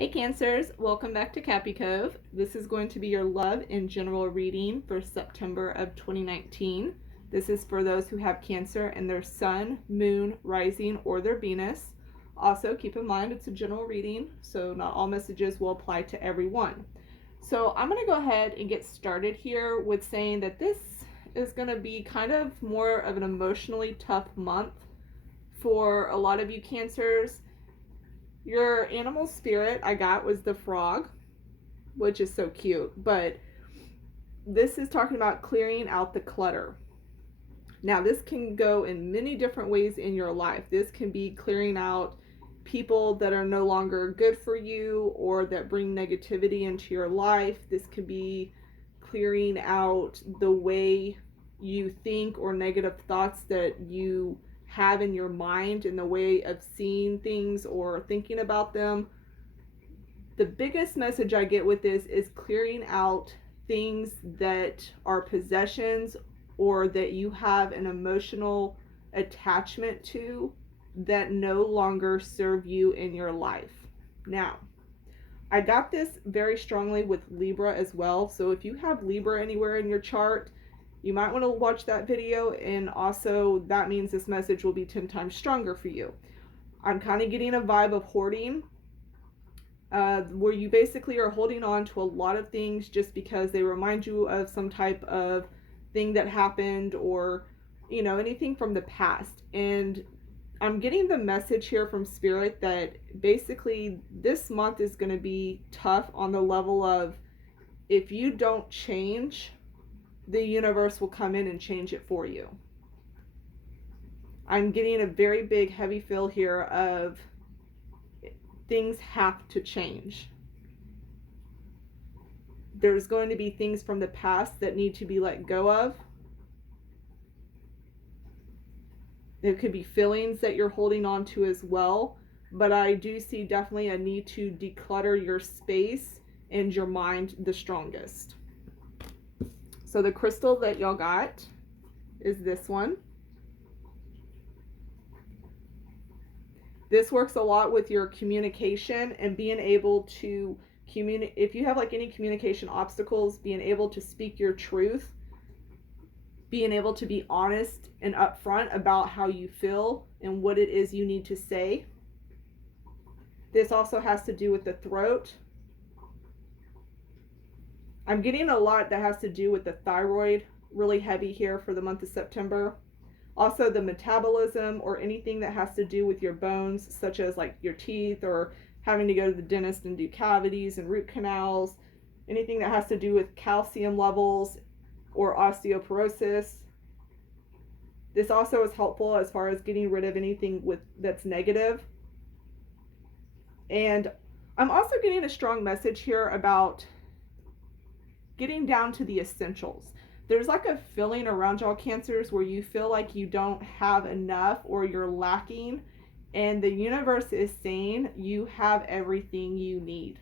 Hey Cancers, welcome back to Cappy Cove. This is going to be your love and general reading for September of 2019. This is for those who have Cancer in their Sun, Moon, Rising, or their Venus. Also, keep in mind it's a general reading, so not all messages will apply to everyone. So I'm going to go ahead and get started here with saying that this is going to be kind of more of an emotionally tough month for a lot of you Cancers. Your animal spirit I got was the frog, which is so cute, but this is talking about clearing out the clutter. Now, this can go in many different ways in your life. This can be clearing out people that are no longer good for you or that bring negativity into your life. This could be clearing out the way you think or negative thoughts that you have in your mind in the way of seeing things or thinking about them. The biggest message I get with this is clearing out things that are possessions or that you have an emotional attachment to that no longer serve you in your life. Now, I got this very strongly with Libra as well. So if you have Libra anywhere in your chart, you might want to watch that video, and also that means this message will be 10 times stronger for you. I'm kind of getting a vibe of hoarding, where you basically are holding on to a lot of things just because they remind you of some type of thing that happened or, anything from the past. And I'm getting the message here from Spirit that basically this month is going to be tough on the level of if you don't change, the universe will come in and change it for you. I'm getting a very big heavy feel here of things have to change. There's going to be things from the past that need to be let go of. There could be feelings that you're holding on to as well, but I do see definitely a need to declutter your space and your mind the strongest. So the crystal that y'all got is this one. This works a lot with your communication and being able to communicate. If you have like any communication obstacles, being able to speak your truth, being able to be honest and upfront about how you feel and what it is you need to say. This also has to do with the throat. I'm getting a lot that has to do with the thyroid, really heavy here for the month of September. Also the metabolism or anything that has to do with your bones, such as like your teeth or having to go to the dentist and do cavities and root canals. Anything that has to do with calcium levels or osteoporosis. This also is helpful as far as getting rid of anything that's negative. And I'm also getting a strong message here about getting down to the essentials. There's like a feeling around y'all Cancers where you feel like you don't have enough or you're lacking, and the universe is saying you have everything you need.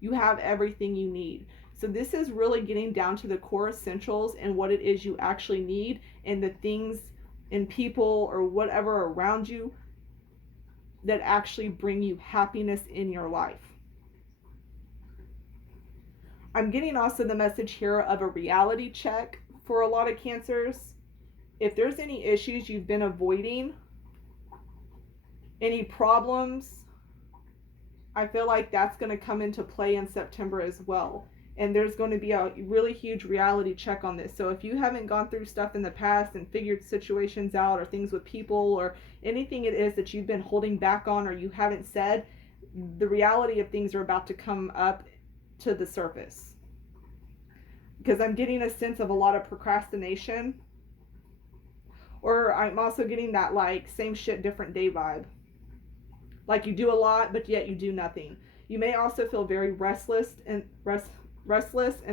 You have everything you need. So this is really getting down to the core essentials and what it is you actually need, and the things and people or whatever around you that actually bring you happiness in your life. I'm getting also the message here of a reality check for a lot of Cancers. If there's any issues you've been avoiding, any problems, I feel like that's going to come into play in September as well. And there's going to be a really huge reality check on this. So if you haven't gone through stuff in the past and figured situations out or things with people or anything it is that you've been holding back on or you haven't said, the reality of things are about to come up to the surface. Because I'm getting a sense of a lot of procrastination. Or I'm also getting that like same shit, different day vibe. Like you do a lot, but yet you do nothing. You may also feel very restless in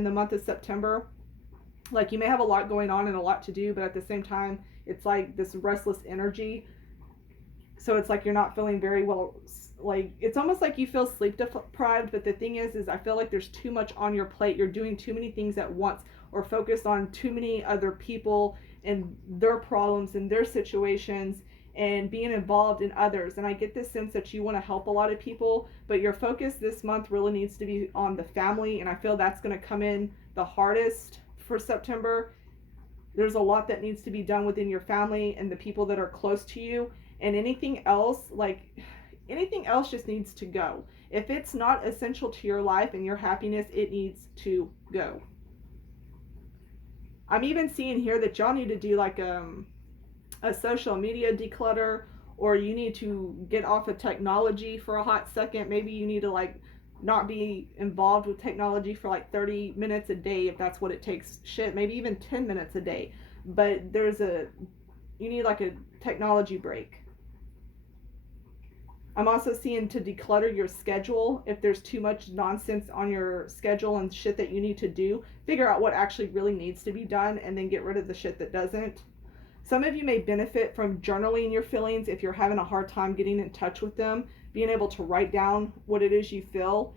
the month of September. Like you may have a lot going on and a lot to do, but at the same time, it's like this restless energy. So it's like you're not feeling very well. Like it's almost like you feel sleep deprived, but the thing is I feel like there's too much on your plate. You're doing too many things at once or focused on too many other people and their problems and their situations, and being involved in others. And I get this sense that you want to help a lot of people, but your focus this month really needs to be on the family. And I feel that's going to come in the hardest for September. There's a lot that needs to be done within your family and the people that are close to you. And anything else just needs to go. If it's not essential to your life and your happiness, it needs to go. I'm even seeing here that y'all need to do like a social media declutter, or you need to get off of technology for a hot second. Maybe you need to like not be involved with technology for like 30 minutes a day if that's what it takes. Shit, maybe even 10 minutes a day. But you need like a technology break. I'm also seeing to declutter your schedule. If there's too much nonsense on your schedule and shit that you need to do, figure out what actually really needs to be done and then get rid of the shit that doesn't. Some of you may benefit from journaling your feelings if you're having a hard time getting in touch with them. Being able to write down what it is you feel.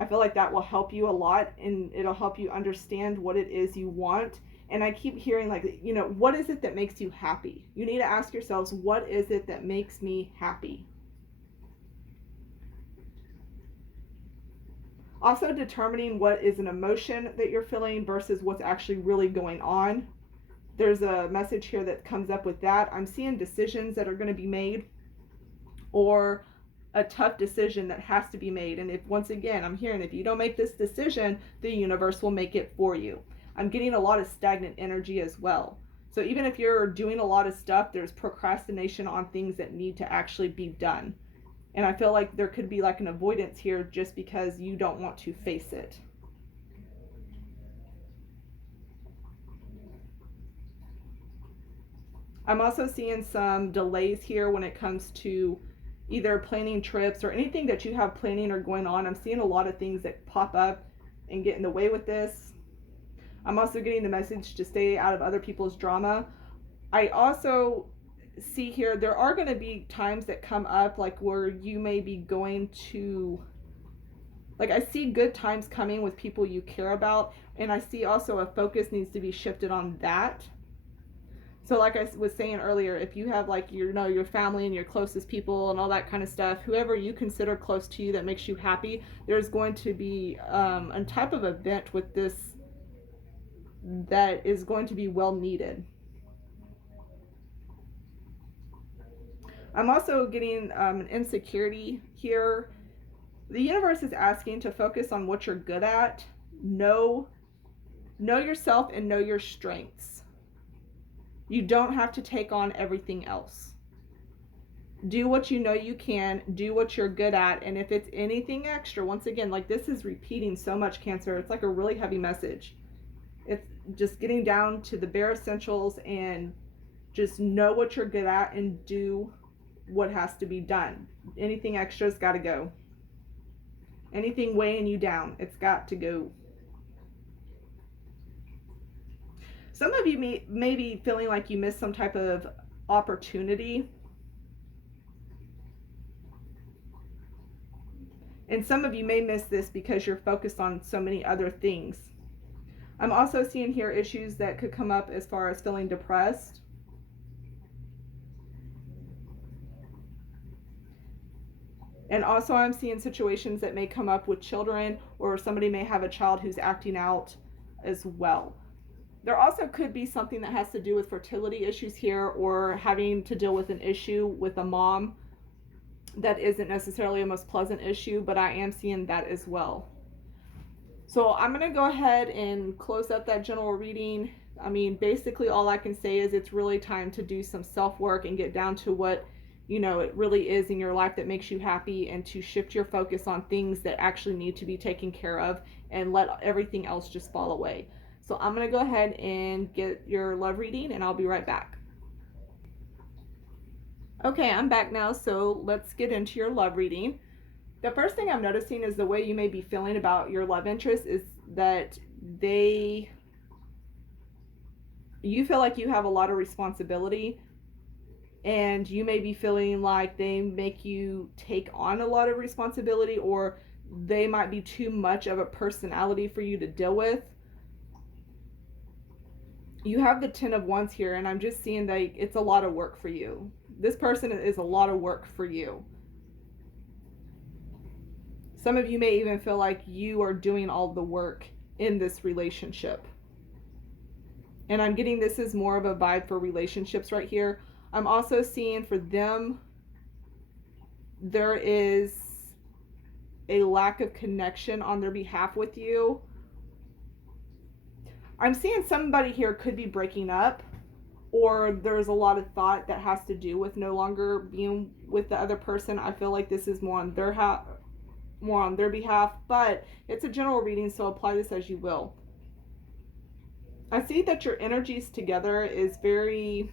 I feel like that will help you a lot, and it'll help you understand what it is you want. And I keep hearing like, what is it that makes you happy? You need to ask yourselves, what is it that makes me happy? Also determining what is an emotion that you're feeling versus what's actually really going on. There's a message here that comes up with that. I'm seeing decisions that are going to be made, or a tough decision that has to be made. And once again, I'm hearing if you don't make this decision, the universe will make it for you. I'm getting a lot of stagnant energy as well. So even if you're doing a lot of stuff, there's procrastination on things that need to actually be done. And I feel like there could be like an avoidance here just because you don't want to face it. I'm also seeing some delays here when it comes to either planning trips or anything that you have planning or going on. I'm seeing a lot of things that pop up and get in the way with this. I'm also getting the message to stay out of other people's drama. I also see here there are going to be times that come up like where you may be going to, like I see good times coming with people you care about, and I see also a focus needs to be shifted on that. So like I was saying earlier, if you have like your family and your closest people and all that kind of stuff, whoever you consider close to you that makes you happy, there's going to be a type of event with this that is going to be well needed. I'm also getting an insecurity here. The universe is asking to focus on what you're good at. Know yourself and know your strengths. You don't have to take on everything else. Do what you know you can, do what you're good at, and if it's anything extra, once again, like this is repeating so much, Cancer, it's like a really heavy message. It's just getting down to the bare essentials and just know what you're good at and do what has to be done. Anything extra's got to go. Anything weighing you down, it's got to go. Some of you may be feeling like you missed some type of opportunity. And some of you may miss this because you're focused on so many other things. I'm also seeing here issues that could come up as far as feeling depressed. And also I'm seeing situations that may come up with children, or somebody may have a child who's acting out as well. There also could be something that has to do with fertility issues here, or having to deal with an issue with a mom that isn't necessarily a most pleasant issue, but I am seeing that as well. So I'm going to go ahead and close up that general reading. I mean, basically all I can say is it's really time to do some self-work and get down to what, it really is in your life that makes you happy, and to shift your focus on things that actually need to be taken care of and let everything else just fall away. So I'm going to go ahead and get your love reading, and I'll be right back. Okay, I'm back now, so let's get into your love reading. The first thing I'm noticing is the way you may be feeling about your love interest is that you feel like you have a lot of responsibility, and you may be feeling like they make you take on a lot of responsibility, or they might be too much of a personality for you to deal with. you have the 10 of Wands here, and I'm just seeing that it's a lot of work for you. This person is a lot of work for you. Some of you may even feel like you are doing all the work in this relationship. And I'm getting this is more of a vibe for relationships right here. I'm also seeing for them, there is a lack of connection on their behalf with you. I'm seeing somebody here could be breaking up, or there's a lot of thought that has to do with no longer being with the other person. I feel like this is more on their behalf, but it's a general reading, so apply this as you will. I see that your energies together is very,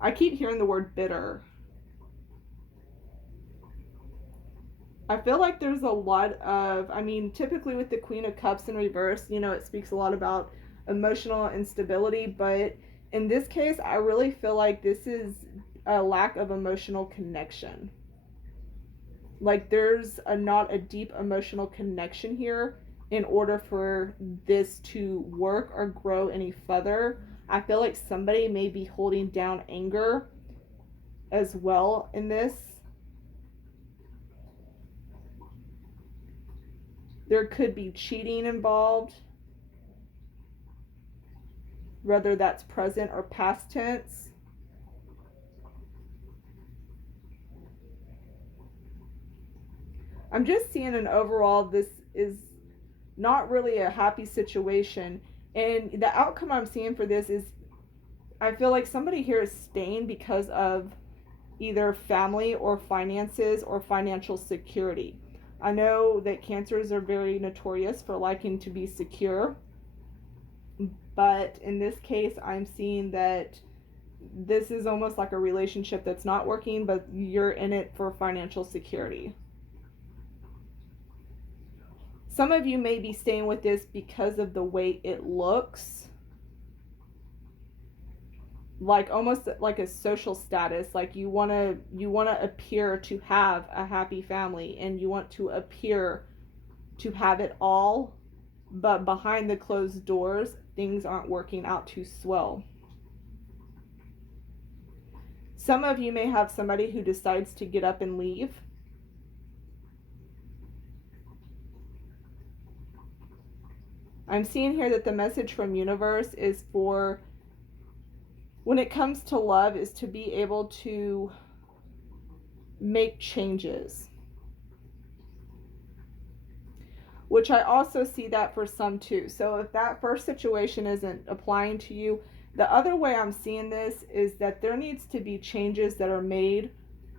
I keep hearing the word bitter. I feel like there's a lot of, typically with the Queen of Cups in reverse, it speaks a lot about emotional instability, but in this case, I really feel like this is a lack of emotional connection. Like there's not a deep emotional connection here in order for this to work or grow any further. I feel like somebody may be holding down anger as well in this. There could be cheating involved, whether that's present or past tense. I'm just seeing an overall, this is not really a happy situation. And the outcome I'm seeing for this is, I feel like somebody here is staying because of either family or finances or financial security. I know that Cancers are very notorious for liking to be secure, but in this case, I'm seeing that this is almost like a relationship that's not working, but you're in it for financial security. Some of you may be staying with this because of the way it looks, like almost like a social status. Like you want to appear to have a happy family, and you want to appear to have it all, but behind the closed doors, things aren't working out too swell. Some of you may have somebody who decides to get up and leave. I'm seeing here that the message from universe is for, when it comes to love, is to be able to make changes. Which I also see that for some too. So if that first situation isn't applying to you, the other way I'm seeing this is that there needs to be changes that are made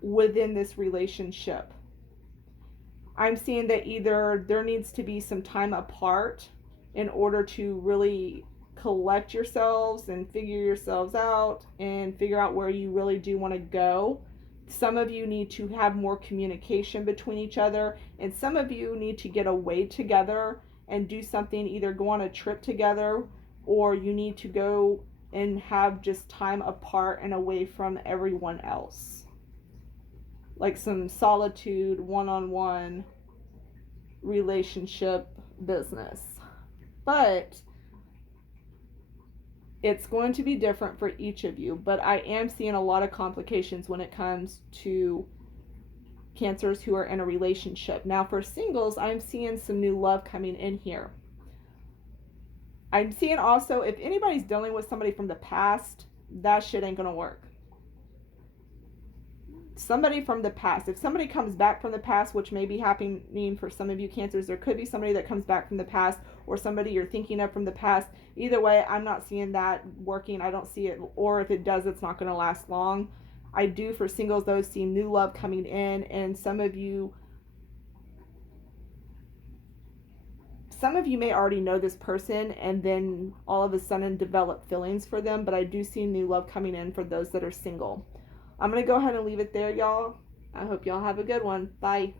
within this relationship. I'm seeing that either there needs to be some time apart in order to really collect yourselves and figure yourselves out and figure out where you really do want to go. Some of you need to have more communication between each other, and some of you need to get away together and do something, either go on a trip together, or you need to go and have just time apart and away from everyone else. Like some solitude, one-on-one relationship business. But it's going to be different for each of you. But I am seeing a lot of complications when it comes to Cancers who are in a relationship. Now for singles, I'm seeing some new love coming in here. I'm seeing also, if anybody's dealing with somebody from the past, that shit ain't gonna work. Somebody from the past. If somebody comes back from the past, which may be happening for some of you Cancers, there could be somebody that comes back from the past, or somebody you're thinking of from the past. Either way, I'm not seeing that working. I don't see it, or if it does, it's not going to last long. I do for singles though see new love coming in, and some of you may already know this person and then all of a sudden develop feelings for them, but I do see new love coming in for those that are single. I'm going to go ahead and leave it there, y'all. I hope y'all have a good one. Bye.